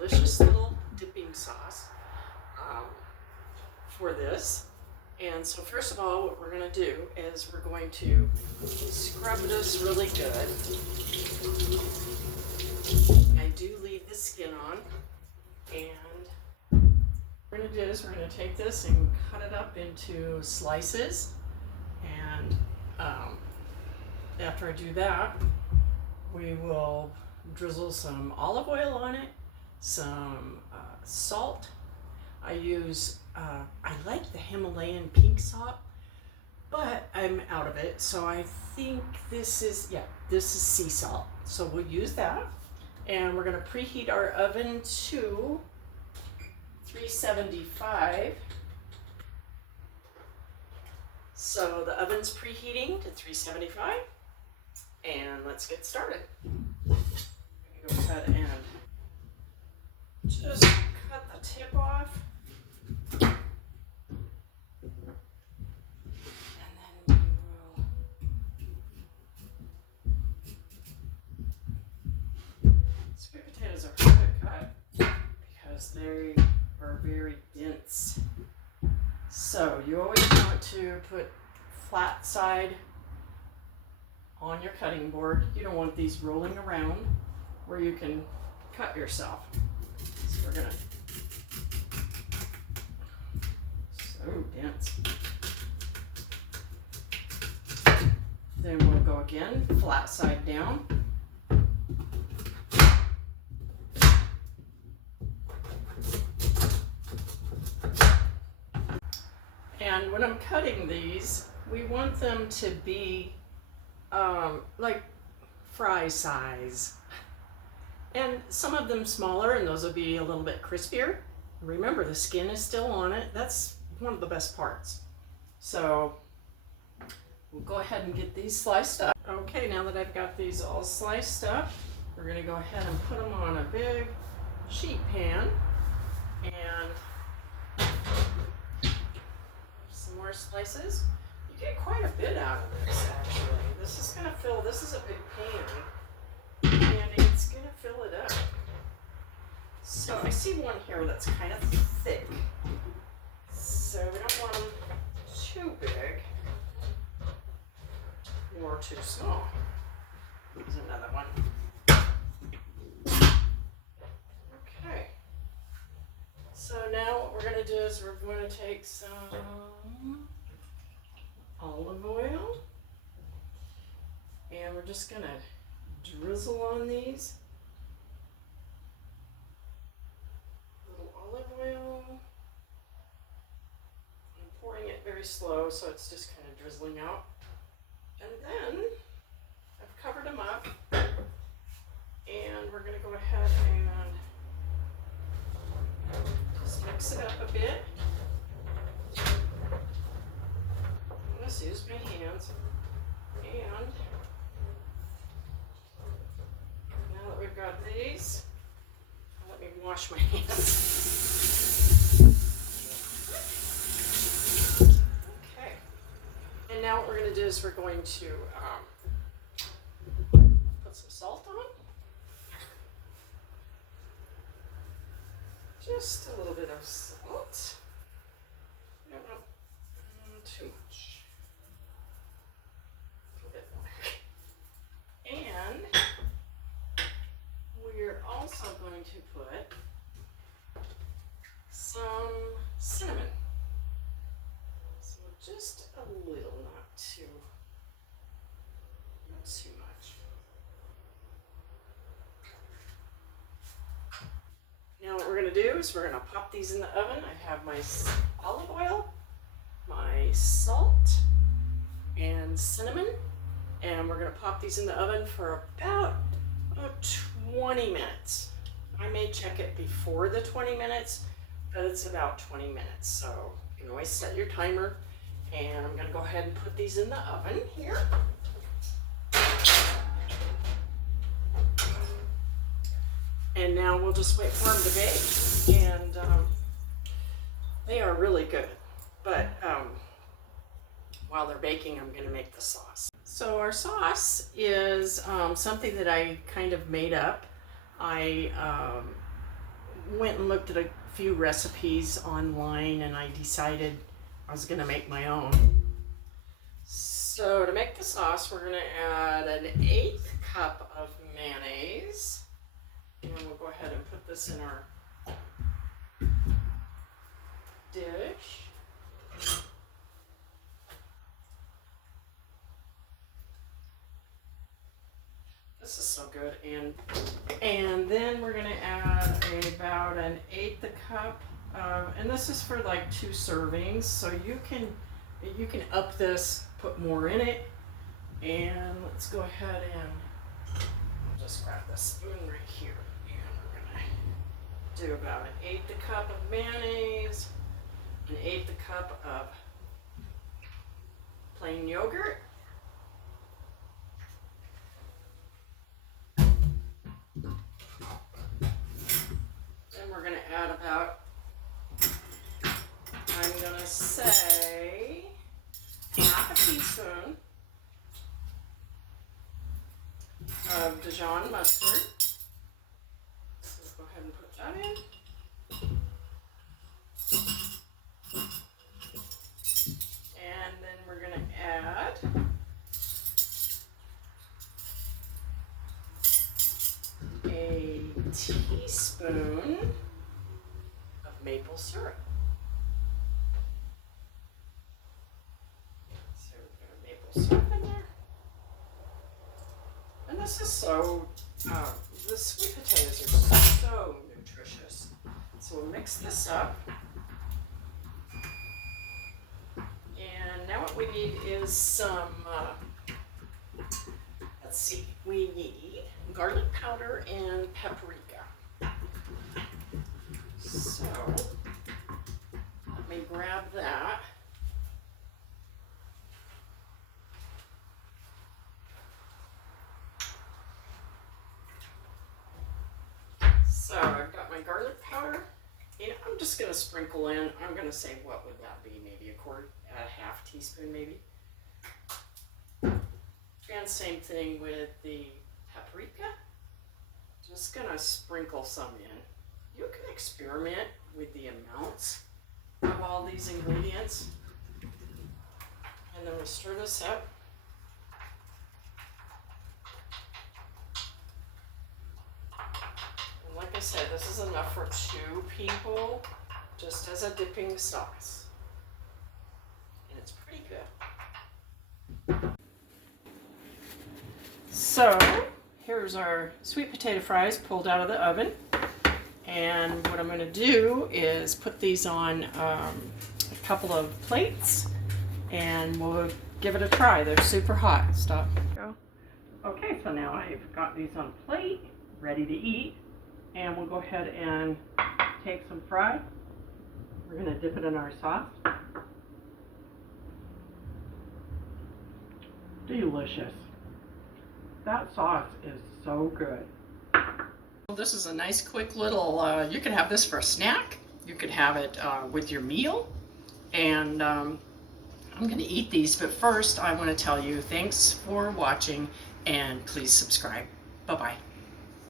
delicious little dipping sauce for this. And so first of all, what we're going to do is we're going to scrub this really good. I do leave the skin on, and what we're going to do is we're going to take this and cut it up into slices, and after I do that, we will drizzle some olive oil on it, some salt. I use, I like the Himalayan pink salt, but I'm out of it, so I think this is, yeah, this is sea salt. So we'll use that, and we're going to preheat our oven to 375. So the oven's preheating to 375, and let's get started. I'm going to go ahead and just cut the tip off. And then we will. Sweet potatoes are hard to cut because they are very dense. So you always want to put flat side on your cutting board. You don't want these rolling around where you can cut yourself. So we're gonna, so dense. Then we'll go again, flat side down. And when I'm cutting these, we want them to be like fry size. And some of them smaller, and those will be a little bit crispier. Remember, the skin is still on it. That's one of the best parts. So we'll go ahead and get these sliced up. Okay, now that I've got these all sliced up, we're gonna go ahead and put them on a big sheet pan, and some more slices. You get quite a bit out of this, actually. This is gonna fill, this is a big pan, and it's gonna fill it up. So I see one here that's kind of thick, so we don't want them too big or too small. Here's another one. Okay. So now what we're going to do is we're going to take some olive oil, and we're just going to drizzle on these. Little olive oil. I'm pouring it very slow, so it's just kind of drizzling out. And then I've covered them up, and we're going to go ahead and just mix it up a bit. I'm just use my hands, and now that we've got these, let me wash my hands. Okay, and now what we're going to do is we're going to put some salt on. Just a little bit of salt. I don't want too much. A little bit more. And we're also going to put some cinnamon. So just a little, not too much. Now what we're going to do is we're going to pop these in the oven. I have my olive oil, my salt, and cinnamon, and we're going to pop these in the oven for about 20 minutes. I may check it before the 20 minutes, but it's about 20 minutes, so you can always set your timer. And I'm going to go ahead and put these in the oven here. And now we'll just wait for them to bake, and they are really good. But while they're baking, I'm going to make the sauce. So our sauce is something that I kind of made up. I went and looked at a few recipes online, and I decided I was gonna make my own. So to make the sauce, we're gonna add an 1/8 cup of mayonnaise. And we'll go ahead and put this in our dish. This is so good. And then we're gonna add about an 1/8 cup, and this is for like 2 servings. So you can up this, put more in it. And let's go ahead and just grab this spoon right here. And we're gonna do about an 1/8 cup of mayonnaise, an 1/8 cup of plain yogurt. Then we're gonna add about, I'm gonna say, 1/2 teaspoon of Dijon mustard. So let's go ahead and put that in. And then we're going to add a teaspoon of maple syrup. So we're going to maple syrup in there. And this is so, the sweet potatoes are so nutritious. So we'll mix this up. And now what we need is some, let's see, we need garlic powder and paprika. So let me grab that. So I've got my garlic powder, and I'm just going to sprinkle in, I'm going to say, what would that be, maybe a 1/2 teaspoon maybe. And same thing with the paprika. Just going to sprinkle some in. You can experiment with the amounts of all these ingredients. And then we stir this up. Like I said, this is enough for 2 people, just as a dipping sauce. And it's pretty good. So, here's our sweet potato fries pulled out of the oven. And what I'm going to do is put these on a couple of plates, and we'll give it a try. They're super hot. Stop. Go. Okay, so now I've got these on a plate, ready to eat. And we'll go ahead and take some fry. We're going to dip it in our sauce. Delicious. That sauce is so good. Well, this is a nice quick little, you could have this for a snack. You could have it with your meal. And I'm going to eat these, but first I want to tell you thanks for watching, and please subscribe. Bye-bye.